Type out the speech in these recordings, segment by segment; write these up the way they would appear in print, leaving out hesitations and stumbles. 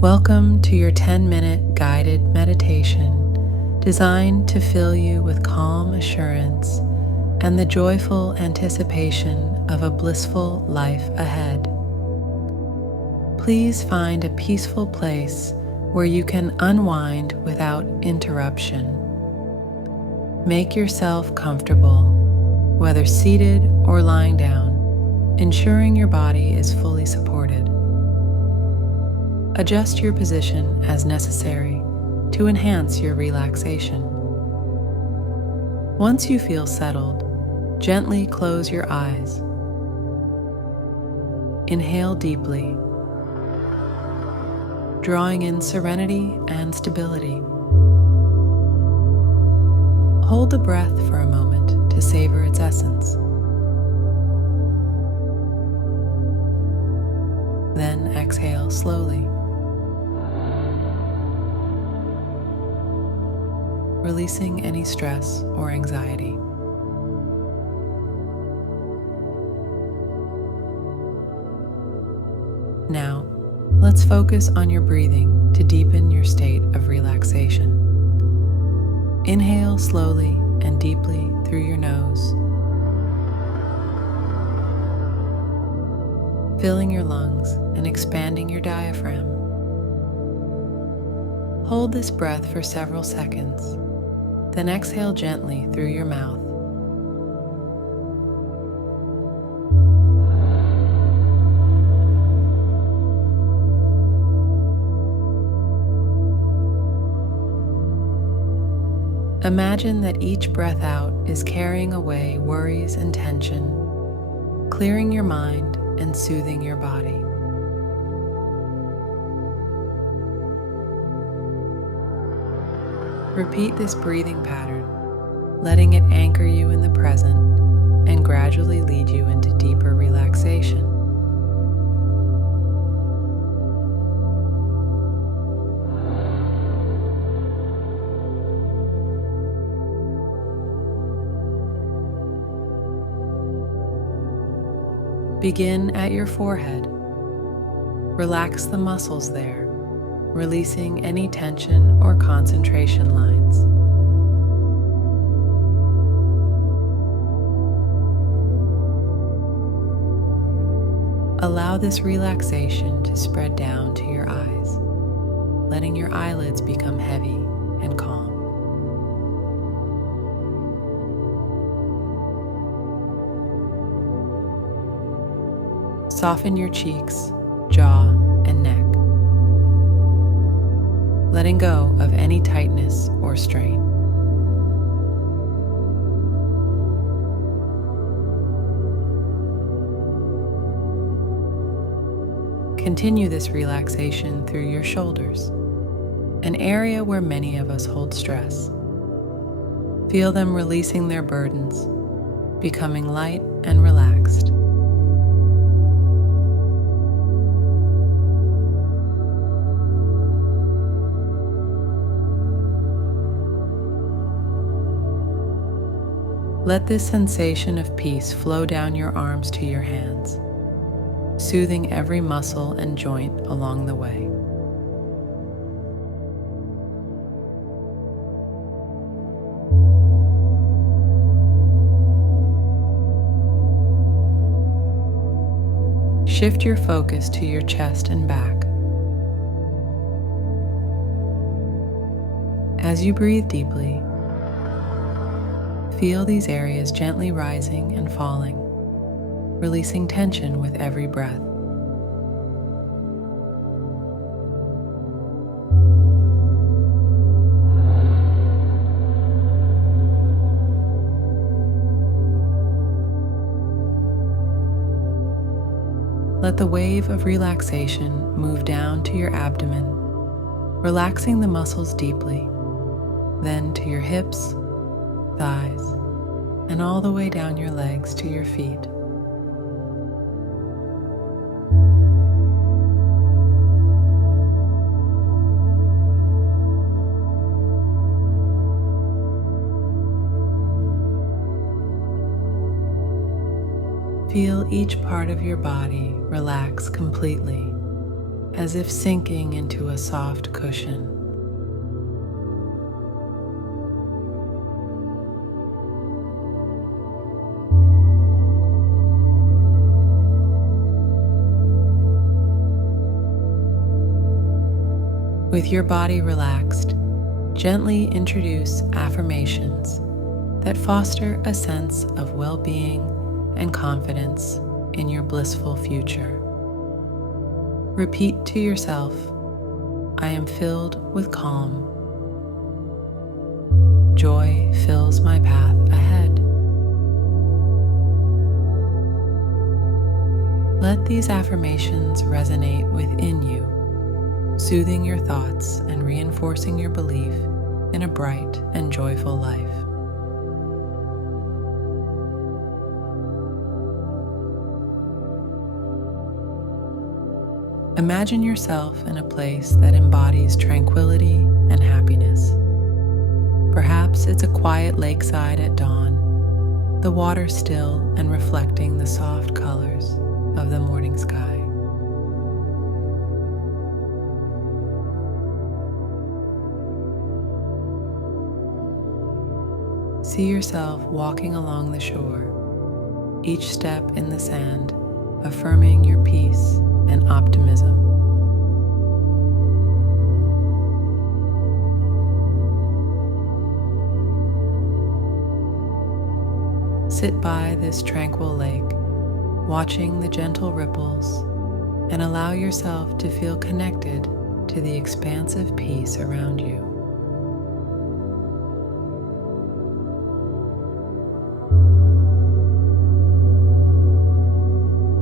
Welcome to your 10-minute guided meditation designed to fill you with calm assurance and the joyful anticipation of a blissful life ahead. Please find a peaceful place where you can unwind without interruption. Make yourself comfortable, whether seated or lying down, ensuring your body is fully supported. Adjust your position as necessary to enhance your relaxation. Once you feel settled, gently close your eyes. Inhale deeply, drawing in serenity and stability. Hold the breath for a moment to savor its essence. Then exhale slowly, releasing any stress or anxiety. Now, let's focus on your breathing to deepen your state of relaxation. Inhale slowly and deeply through your nose, filling your lungs and expanding your diaphragm. Hold this breath for several seconds, then exhale gently through your mouth. Imagine that each breath out is carrying away worries and tension, clearing your mind and soothing your body. Repeat this breathing pattern, letting it anchor you in the present and gradually lead you into deeper relaxation. Begin at your forehead. Relax the muscles there, releasing any tension or concentration lines. Allow this relaxation to spread down to your eyes, letting your eyelids become heavy and calm. Soften your cheeks, jaw, and neck, letting go of any tightness or strain. Continue this relaxation through your shoulders, an area where many of us hold stress. Feel them releasing their burdens, becoming light and relaxed. Let this sensation of peace flow down your arms to your hands, soothing every muscle and joint along the way. Shift your focus to your chest and back. As you breathe deeply, feel these areas gently rising and falling, releasing tension with every breath. Let the wave of relaxation move down to your abdomen, relaxing the muscles deeply, then to your hips, thighs, and all the way down your legs to your feet. Feel each part of your body relax completely, as if sinking into a soft cushion. With your body relaxed, gently introduce affirmations that foster a sense of well-being and confidence in your blissful future. Repeat to yourself, I am filled with calm. Joy fills my path ahead. Let these affirmations resonate within you, soothing your thoughts and reinforcing your belief in a bright and joyful life. Imagine yourself in a place that embodies tranquility and happiness. Perhaps it's a quiet lakeside at dawn, the water still and reflecting the soft colors of the morning sky. See yourself walking along the shore, each step in the sand affirming your peace and optimism. Sit by this tranquil lake, watching the gentle ripples, and allow yourself to feel connected to the expansive peace around you.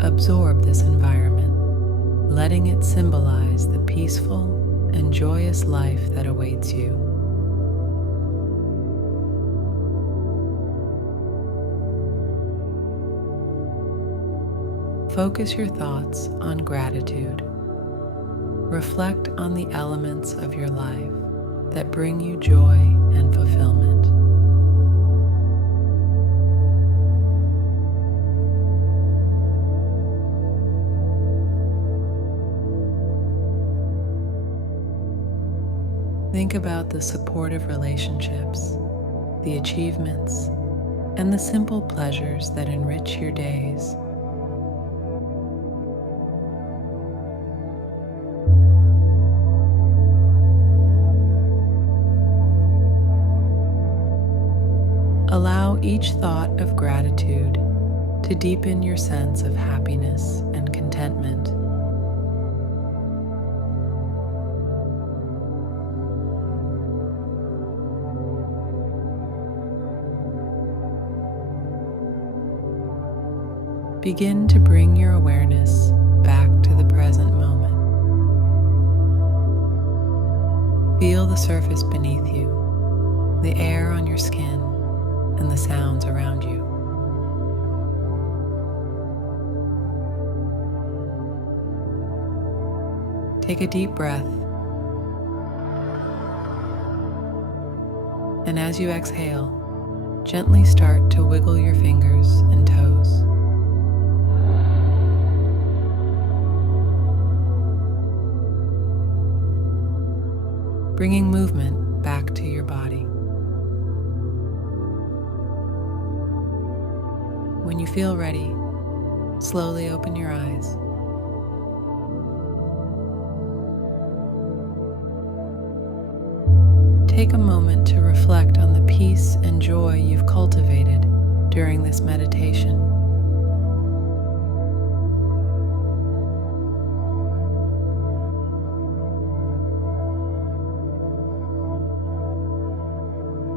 Absorb this environment, letting it symbolize the peaceful and joyous life that awaits you. Focus your thoughts on gratitude. Reflect on the elements of your life that bring you joy and fulfillment. Think about the supportive relationships, the achievements, and the simple pleasures that enrich your days. Allow each thought of gratitude to deepen your sense of happiness and contentment. Begin to bring your awareness back to the present moment. Feel the surface beneath you, the air on your skin, and the sounds around you. Take a deep breath, and as you exhale, gently start to wiggle your fingers and toes. Bringing movement back to your body. When you feel ready, slowly open your eyes. Take a moment to reflect on the peace and joy you've cultivated during this meditation.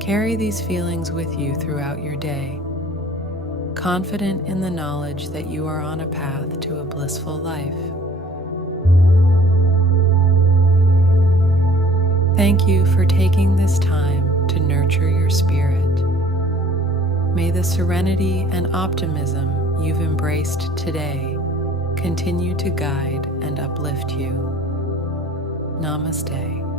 Carry these feelings with you throughout your day, confident in the knowledge that you are on a path to a blissful life. Thank you for taking this time to nurture your spirit. May the serenity and optimism you've embraced today continue to guide and uplift you. Namaste.